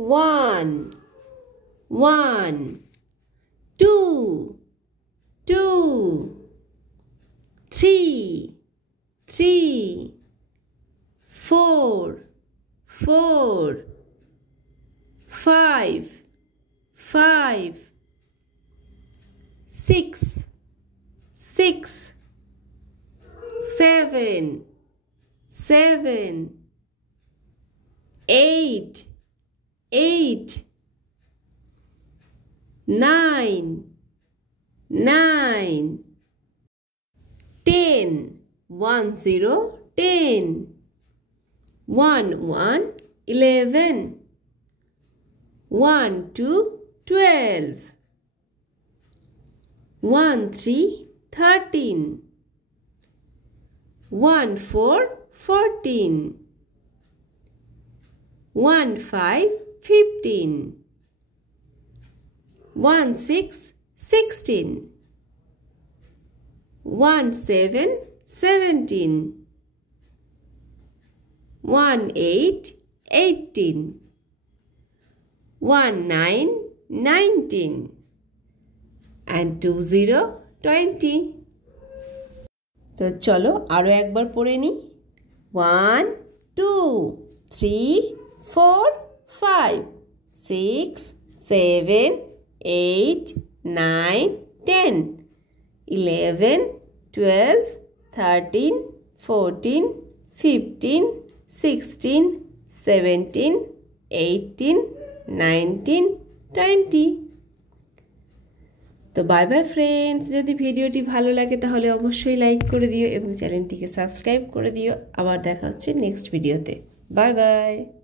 1 1 2 2 3 3 4 4 5 5 6 6 7 7 8 8 9 9 10 1 0 10 1 1 11 1 2 12 1 3 13 1 4 14 1 5 15 1 6 16 1 7 17 1 8 18 1 9 19 and 2 0 20 তো চলো আরো একবার পড়ে নি 1 2 3 4 5 6 7 8 9 10 11 12 13 14 15 16 17 18 19 20 তো বাই বাই ফ্রেন্ডস যদি ভিডিওটি ভালো লাগে তাহলে অবশ্যই লাইক করে দিও এবং চ্যানেলটিকে সাবস্ক্রাইব করে দিও আবার দেখা হচ্ছে নেক্সট ভিডিওতে বাই বাই